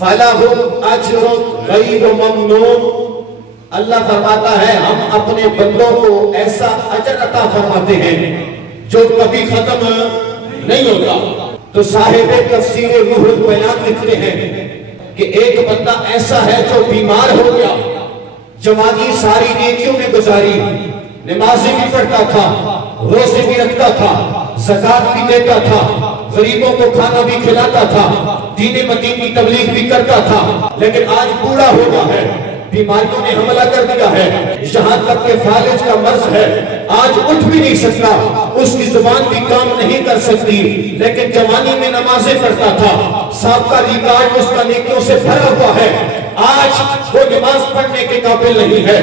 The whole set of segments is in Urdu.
فَلَهُمْ أَجْرٌ غَيْرُ مَمْنُونٍ۔ اللہ فرماتا ہے ہم اپنے بندوں کو ایسا اجر عطا فرماتے ہیں جو کبھی ختم نہیں ہوتا۔ تو صاحب تفسیر روح البیان لکھتے ہیں کہ ایک بندہ ایسا ہے جو بیمار ہو گیا، جوانی ساری نیکیوں میں گزاری، نمازیں بھی پڑھتا تھا، روزے بھی رکھتا تھا، زکوٰۃ بھی دیتا تھا، غریبوں کو کھانا بھی کھلاتا تھا، دین مدین کی تبلیغ بھی کرتا تھا، لیکن آج بوڑھا ہو گیا ہے، بیماریوں نے حملہ کر دیا ہے، یہاں تک کہ فالج کا مرض ہے، آج اٹھ بھی نہیں سکتا، اس کی زبان بھی کام نہیں کر سکتی، لیکن جوانی میں نمازیں پڑھتا تھا، سابقہ ریکارڈ اس کا نیکیوں سے بھرا ہوا ہے۔ آج وہ نماز پڑھنے کے قابل نہیں ہے،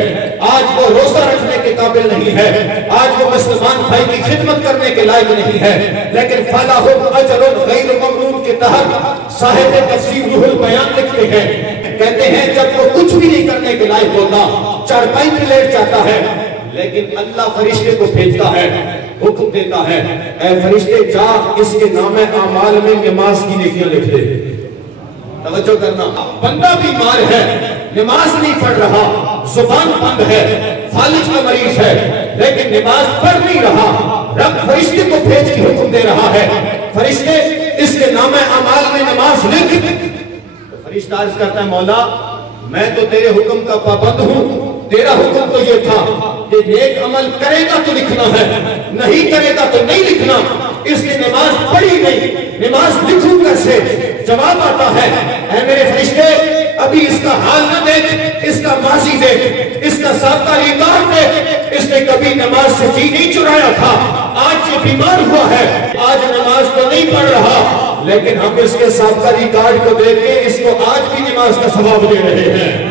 آج وہ روزہ رکھنے کے قابل نہیں ہے، آج وہ مسلمان بھائی کی خدمت کرنے کے لائق نہیں ہے، لیکن فَلَهُمْ أَجْرٌ غَيْرُ مَمْنُونٍ کے تحت صاحب تفسیر روح البیان لکھتے ہیں، کہتے ہیں جب وہ کچھ بھی نہیں کرنے کے لائق ہوتا، چارپائی پہ لیٹ جاتا ہے، لیکن اللہ فرشتے کو بھیجتا ہے، حکم دیتا ہے، اے فرشتے جا اس کے نام اعمال میں نماز کی نیکیاں لکھ دے۔ توجہ کرنا، بندہ بیمار ہے، نماز نہیں پڑھ رہا، زبان بند ہے، فالج کا مریض ہے، لیکن نماز پڑھ نہیں رہا، رب فرشتے کو بھیج کے حکم دے رہا ہے، فرشتے اس کے نام اعمال میں نماز لکھ۔ تو فرشتہ عرض کرتا ہے مولا میں تو تیرے حکم کا پابند ہوں، تیرا حکم تو یہ تھا کہ نیک عمل کرے گا تو لکھنا ہے، نہیں کرے گا تو نہیں لکھنا۔ اس نے نماز پڑھی نہیں، نماز لکھوں کیسے؟ جواب آتا ہے اے میرے فرشتے ابھی اس کا حال نہ دیکھ، اس کا ماضی دیکھ، اس کا سابقہ ریکارڈ دیکھ، اس نے کبھی نماز سے جی نہیں چرایا تھا، آج یہ بیمار ہوا ہے، آج نماز تو نہیں پڑھ رہا، لیکن ہم اس کے سابقہ ریکارڈ کو دیکھ کے اس کو آج بھی نماز کا ثواب دے رہے ہیں۔